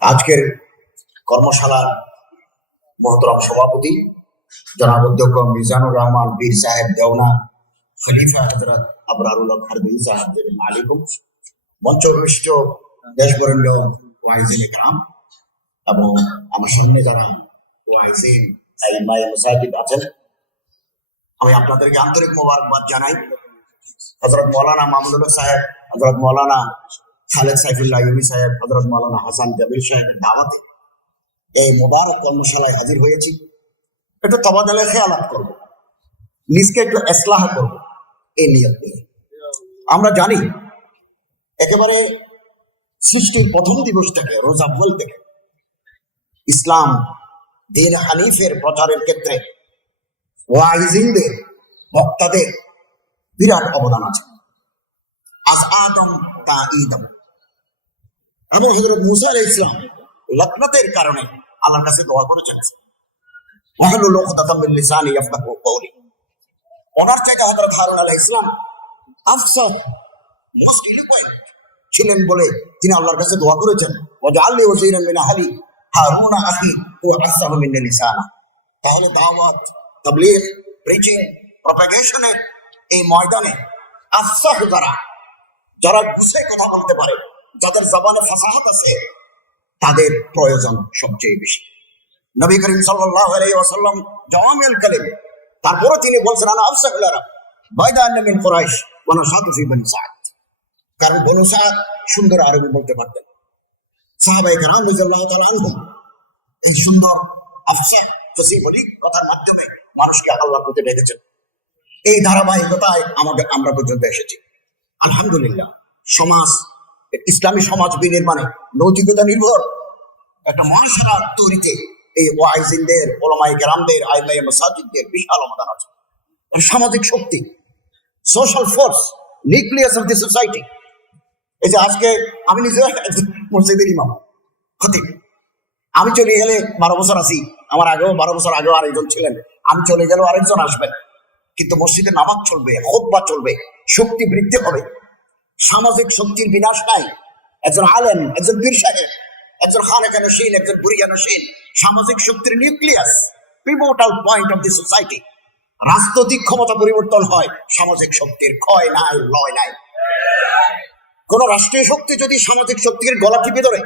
আজকের কর্মশালার মহতরম সভাপতি জনাব অধ্যক্ষ মিজানুর রহমান বীর সাহেব দেওনা, খলিফা হযরত আবরারুল খারবী সাহেব আলাইকুম, মঞ্চ বিশিষ্ট দেশবরেণ্য ওয়াইজিন ইকরাম এবং আমার সামনে যারা ওয়াইজিন আইমায়ে মুসাজিদ আছেন, আমি আপনাদেরকে আন্তরিক মোবারকবাদ জানাই। হযরত মাওলানা মাহমুদুল্লাহ সাহেব, হযরত মাওলানা খালেদ সাইফুল্লাহ ইউমি সাহেব, হযরত মাওলানা হাসান জাবির সাহেবের দাওয়াতে এই মোবারক কর্মশালায় হাজির হয়েছি। একটু তবাদলে খেয়ালাত করব, নিজকে একটু ইসলাহ করব, এই নিয়ত নিয়ে। আমরা জানি একেবারে সৃষ্টির প্রথম দিবস থেকে, রোজ আউয়াল থেকে ইসলাম দ্বীন হানিফের প্রচারের ক্ষেত্রে ওয়াইজিনদের, বক্তাদের বিরাট অবদান আছে। আজ আদম তা ইদম এবং হযরত মুসা আলাইহিস সালাম লাকনাতের কারণে আল্লাহর কাছে দোয়া করেছেন, ওয়াহলুল উকদাতাম মিন লিসানি ইয়াফকাহু কওলি। ওনার চাইতে হযরত হারুন আলাইহিস সালাম আফসাহ, মোস্ট ইলোকুয়েন্ট ছিলেন বলে তিনি আল্লাহর কাছে দোয়া করেছেন, ওয়াজআলনি ওয়াজিরান মিন আহলি হারুন আখি ওয়া আফসাহু মিন লিসানা। তাহলে দাওয়াত, তাবলীগ, প্রিচিং, প্রপাগেশনের এই ময়দানে আফসাহ যারা গুছিয়ে কথা বলতে পারে, যাদের জবানে ফাসাহাত আছে, তাদের প্রয়োজন সবচেয়ে বেশি। নবী করিম সাল্লাল্লাহু আলাইহি ওয়াসাল্লাম জাওয়ামিউল কালিম, তারপরে তিনি বলছেন আনা আফসাহুল আরব বাইদা আন্না মিন কুরাইশ ওয়া নাশাতু ফি বনি সাদ। কারণ বনু সাদ সুন্দর আরবি বলতে পারতেন। সাহাবায়ে কেরাম রাদিয়াল্লাহু তাআলা আনহুম এই সুন্দর আফসাহ ফসিহ বলি কথার মাধ্যমে মানুষকে আল্লাহর প্রতি ডেকেছেন। এই ধারাবাহিকতায় আমরা পর্যন্ত এসেছি। আলহামদুলিল্লাহ, সমাজ, ইসলামী সমাজ বিনির্মাণে নৈতিকতা নির্ভর একটা মহাসেরা তৈরিতে এই ওয়াইজিনদের, উলামায়ে কেরামদের, আইমায়ে মাসাজিদদের বিশাল অবদান আছে। সামাজিক শক্তি, social force, nucleus of the society. এই যে আজকে আমি নিজে মসজিদের ইমাম, খতিব। আমি চলে গেলে 12 বছর আছি, আমার আগেও 12 বছর আগেও আরেকজন ছিলেন, আমি চলে গেলেও আরেকজন আসবেন, কিন্তু মসজিদে নামাজ চলবে, খুতবা চলবে, শক্তি বৃদ্ধি হবে। সামাজিক শক্তির বিনাশ নাই। একজন আলেম, একজন পীর সাহেব, একজন খানেকা নশীন, একজন বুরিয়া নশীন, সামাজিক শক্তির nucleus, pivotal point of the society. রাজনৈতিক ক্ষমতা পরিবর্তন হয়, সামাজিক শক্তির ক্ষয় নাই, লয় নাই। কোন রাষ্ট্রীয় শক্তি যদি সামাজিক শক্তির গলা টিপে ধরে,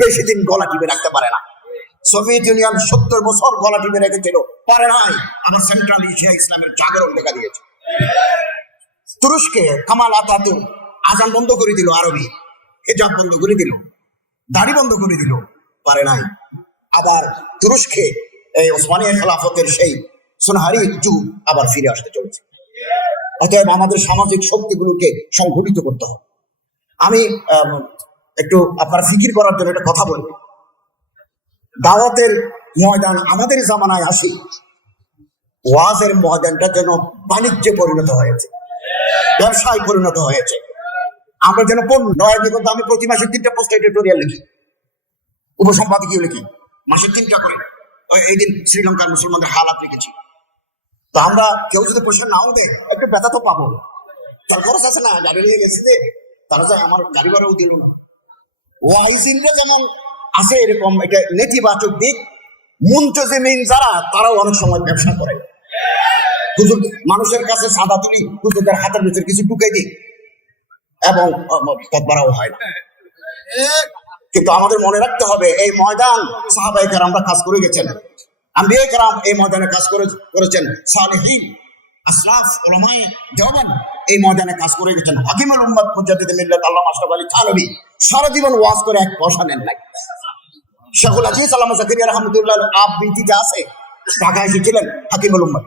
বেশি দিন গলা টিপে রাখতে পারে না। সোভিয়েত ইউনিয়ন 70 বছর গলা টিপে রেখেছিল, পারে নাই। আমার সেন্ট্রাল এশিয়া ইসলামের জাগরণ দেখা দিয়েছে। তুরস্কে কামাল আতাতুর্ক আজান বন্ধ করে দিল, আরবি হিজাব বন্ধ করে দিল, দাড়ি বন্ধ করে দিল, পারে নাই। আবার তুরস্কে এই ওসমানীয় খেলাফতের সেই সোনাহারি যুগ আবার ফিরে আসতে চলেছে। অতএব আমাদের সামাজিক শক্তিগুলোকে সংগঠিত করতে হবে। আমি একটু আপনার ফিকির করার জন্য একটা কথা বলি। দাওয়াতের ময়দান আমাদের জামানায় আসি, ওয়াজের ময়দানটা যেন বাণিজ্যে পরিণত হয়েছে, ব্যবসায় পরিণত হয়েছে। আমরা যেন নয় দিকে, আমি প্রতি মাসে 3টা পোস্ট এডিটোরিয়াল লিখি, উপসম্পাদকীয় লিখি, মাসে 3টা করে। এই দিন শ্রীলঙ্কার মুসলমানদের হালাত লিখেছি। তো আমরা কেউ যদি পয়সা নাও দেয়, একটু ব্যথা তো পাবো। তার খরচ আছে না, গাড়ি নিয়ে গেছি যে, তারা যে আমার গাড়ি ভাড়াও দিল না। ওয়াইজিনরা যেমন আছে এরকম একটা নেতিবাচক দিক, মুনতাজিমিন যারা, তারাও অনেক সময় ব্যবসা করে। হুজুর মানুষের কাছে সাদা তুলি, হুজুরদের হাতের ভিতরে কিছু ঢুকাই দিই এবং তৎবারাও হয় না। কিন্তু আমাদের মনে রাখতে হবে, এই ময়দান সাহাবায়ে কেরামরা কাজ করে গেছেন, আম্বিয়া কেরাম এই ময়দানে কাজ করেছেন, সালেহীন আসলাফ উলামায়ে দেওবন্দ এই ময়দানে কাজ করে গেছেন। হাকিমুল উম্মত মুজাদ্দিদ মিল্লাত আল্লামা আশরাফ আলী থানভী সারা জীবন ওয়াজ করে এক পয়সা নেন নাই। শেখুল আজিজ আল্লামা জাকারিয়া রহমাতুল্লাহ আবৃত্তিতে আছে, ঢাকা এসেছিলেন হাকিমুল উম্মত,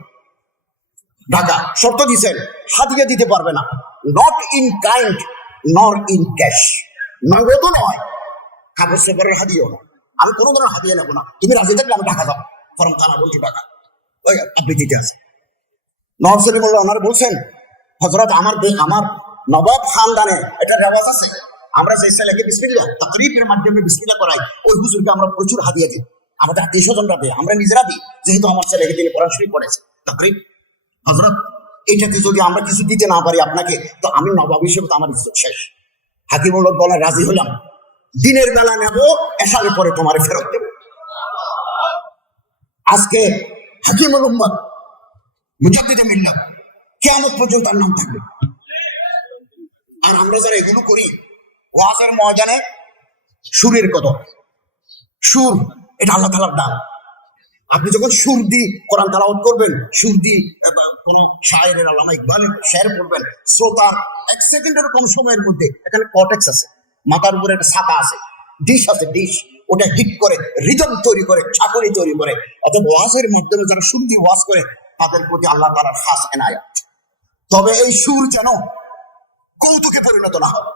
ঢাকা শর্ত দিয়েছেন হাদিয়া দিতে পারবে না, নট ইন কাইন্ড নর ইন ক্যাশ। নগদও নয়, কাগজ পেপারের হাদিয়াও না, আমি কোনো ধরনের হাদিয়া নেবো না। তুমি রাজি থাকলে আমি ঢাকা যাবো, ফরম থানা বলছি ঢাকা। ওই আবৃত্তিতে আছে। নওয়াব সলিমুল্লাহ ওনারা বলছেন, হযরত আমার নবাব খানদানে এটা রেওয়াজ আছে, আমরা যে ছেলেকে বিসমিল্লাহ তাকরীবের মাধ্যমে বিসমিল্লাহ করাই, ওই হুজুরকে আমরা প্রচুর হাদিয়া দিই। আমাদের আত্মীয় স্বজনরা দেয়, আমরা নিজেরা দিই, যেহেতু আমার ছেলেকে তিনি কোরআন শরীফ পড়েছে। তাকরীব হযরত, এটাতে যদি আমরা কিছু দিতে না পারি আপনাকে, তো আমি নবাব হিসেবে তো আমার ইজ্জত শেষ। হাকিমুল্লাহ বলে রাজি হলাম, দিনের বেলা নেব, এশারের পরে তোমার ফেরত দেব। আজকে হাকিমুল উম্মত মুজাদ্দিদে মিল্লাত কিয়ামত পর্যন্ত তার নাম থাকবে। আর আমরা যারা এগুলো করি, ওয়াজের ময়দানে সুরের কদর, সুর এটা আল্লাহ তাআলার দান। আপনি যখন সুর দিয়ে কোরআন তেলাওয়াত করবেন, সুর দিয়ে কোন শায়েরের আল্লামা ইকবালের শের পড়বেন, শ্রোতার 1 সেকেন্ডের কম সময়ের মধ্যে এখানে কর্টেক্স আছে, মাথার উপরে একটা ছাতা আছে, ডিশ আছে, ডিশ ওটা হিট করে রিদম তৈরি করে, চাকরি তৈরি করে। অর্থাৎ ওয়াজের মাধ্যমে যারা সুর দিয়ে ওয়াজ করে তাদের প্রতি আল্লাহ তাআলার খাস এনায়েত। তবে এই সুর যেন কৌতুকে পরিণত না হয়,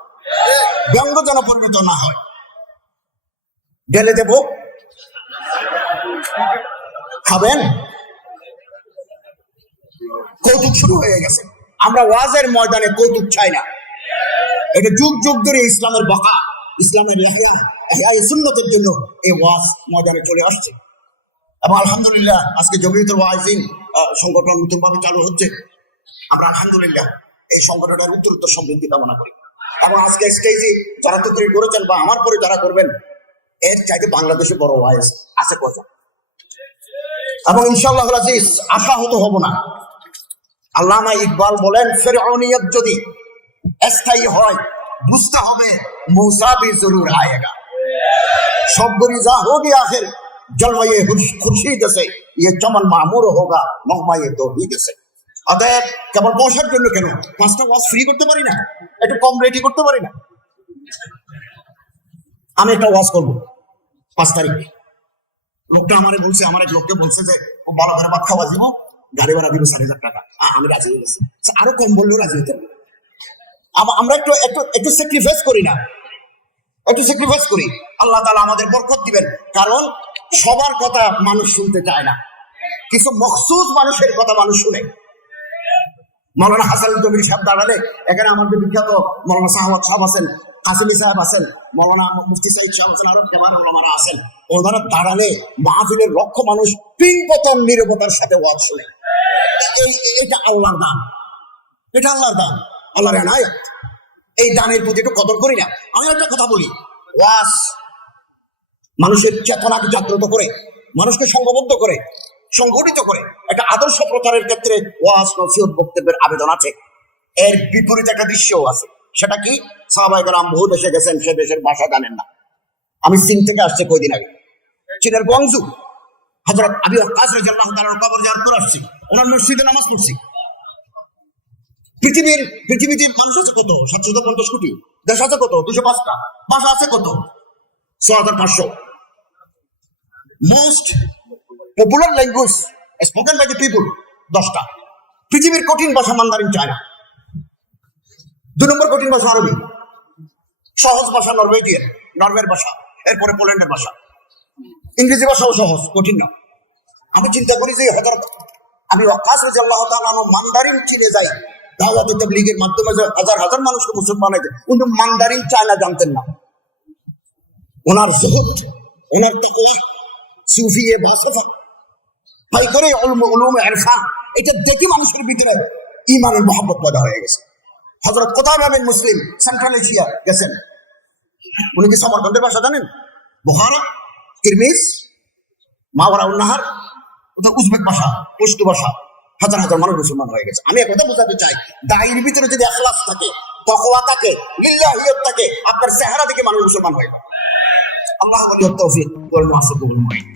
ব্যঙ্গ যেন পরিণত না হয়। ঢেলে দেব, খাবেন? কৌতুক শুরু হয়ে গেছে। আমরা ওয়াজের ময়দানে কৌতুক চাই না। এটা যুগ যুগ ধরে ইসলামের বাঁকা, ইসলামের ইহয়া সুন্নতের জন্য এই ওয়াজ ময়দানে চলে আসছে। এবং আলহামদুলিল্লাহ আজকে জমিয়তুল ওয়াইজিন সংগঠন নতুন ভাবে চালু হচ্ছে। আমরা আলহামদুলিল্লাহ এই সংগঠনের উত্তরোত্তর সমৃদ্ধি কামনা করি। এবং আজকে স্টেজে যারা তৈরি করেছেন বা আমার পরে যারা করবেন, এর চাইতে বাংলাদেশে বড় ওয়াইজ আছে কথা। এবং ইনশাআল্লাহ আজিজ আশাহত হব না। আল্লামা ইকবাল বলেন, ফিরআউনিয়ত যদি স্থায়ী হয় বুঝতে হবে मूसा भी जरूर आएगा। सब गुरीजा होगी आखिर जलवाए खुर्शीद से, ये चमन मामूर होगा महमाए तौहीद से। অতএব কেবল পয়সার জন্য কেন 5টা ওয়াজ ফ্রি করতে পারি না? একটু কম রেটে করতে পারি না? আমি একটা ওয়াজ করবো 5 তারিখ। লোকটা আমারে বলছে, আমার এক লোককে বলছে যে ও ভালো করে ভাত খাওয়া দিব, গাড়ি ভাড়া দিব 4,000 টাকা। আমি রাজি হয়ে গেছি। আরো কম বললেও রাজি হতে হবে। আমরা একটু একটু একটু স্যাক্রিফাইস করি না? একটু স্যাক্রিফাইস করি, আল্লাহ তাআলা আমাদের বরকত দিবেন। কারণ সবার কথা মানুষ শুনতে চায় না, কিছু মখসুস মানুষের কথা মানুষ শুনে। মৌলানা হাসান জমির সাহেব দাঁড়ালে এখানে আমাদের বিখ্যাত মৌলানা সাহাওয়াত সাহেব আছেন, কাসিমি সাহেব আছেন, মৌলানা মুফতি সাইদ সাহেব আছেন, আরো কেমন ওলামারা আছেন। ওনারা দাঁড়ালে মাহফিলের লক্ষ মানুষ পিংপতন নীরবতার সাথে ওয়াজ শুনে। এটা আল্লাহর দান, এটা আল্লাহর দান, আল্লাহর এনায়েত। এই দানের প্রতি একটু কদর করি না? আমি একটা কথা বলি, ওয়াজ মানুষের চেতনাকে জাগ্রত করে, মানুষকে সংঘবদ্ধ করে, সংগঠিত করে। একটা আদর্শ প্রচারের ক্ষেত্রে ওয়াজ নসিহত বক্তব্যের আবেদন আছে। এর বিপরীত একটা দৃশ্যও আছে। সেটা কি? সাহাবায়ে কেরাম বহু দেশে গেছেন, সে দেশের ভাষা জানেন না। আমি চীন থেকে আসছে কয়দিন আগে, চীনের গোয়াংজু হযরত আবু ওয়াক্কাস রাদিয়াল্লাহু তাআলার কবর জিয়ারত করে আসছি, ওনার মসজিদে নামাজ পড়ছি। পৃথিবীতে মানুষ আছে কত? 750 কোটি। দেশ আছে কত? 205টা। ভাষা আছে কত? 6500। Most popular language spoken by the people 10টা। পৃথিবীর কঠিন ভাষা মান্দারিন চায়না। 2 নম্বর কঠিন ভাষা আরবি। সহজ ভাষা নরওয়ের ভাষা, এরপরে পোল্যান্ডের ভাষা। ইংরেজি ভাষাও সহজ, কঠিন না। আমি চিন্তা করি যে হযরত আবু ওয়াক্কাস রাদিয়াল্লাহু তাআলা মান্দারিন চীনে যায়, দাওয়াত তাবলীগের মাধ্যমে হাজার হাজার মানুষকে মুসলমান হয়েছে, কিন্তু মান্দারিন চায়না জানতেন না। ওনার জুহুদ, ওনার তাকওয়া, সুফিয়ে বাসফা, তাই করে উলুম ইরফান, এটা দেখি মানুষের ভিতরে ঈমানের মহব্বত পয়দা হয়ে গেছে। হযরত কুতাবা বিন মুসলিম সেন্ট্রাল এশিয়া গেছেন, উনি কি সমরকন্দের ভাষা জানেন? বুখারা, কিরমিজ, মাওয়ারাউন নাহার, ওটা উজবেক ভাষা, পশতু ভাষা। হাজার হাজার মানুষ মুসলমান হয়ে গেছে। আমি একটা বোঝাতে চাই, দায়ের ভিতরে যদি ইখলাস থাকে, তাকওয়া থাকে, লিল্লাহিয়ত থাকে, আপনার চেহারা দেখে মানুষ মুসলমান হয়। আল্লাহ ওয়ালিয়ুত তাওফীক ওয়াল মুওয়াফিক ওয়াল মুঈন।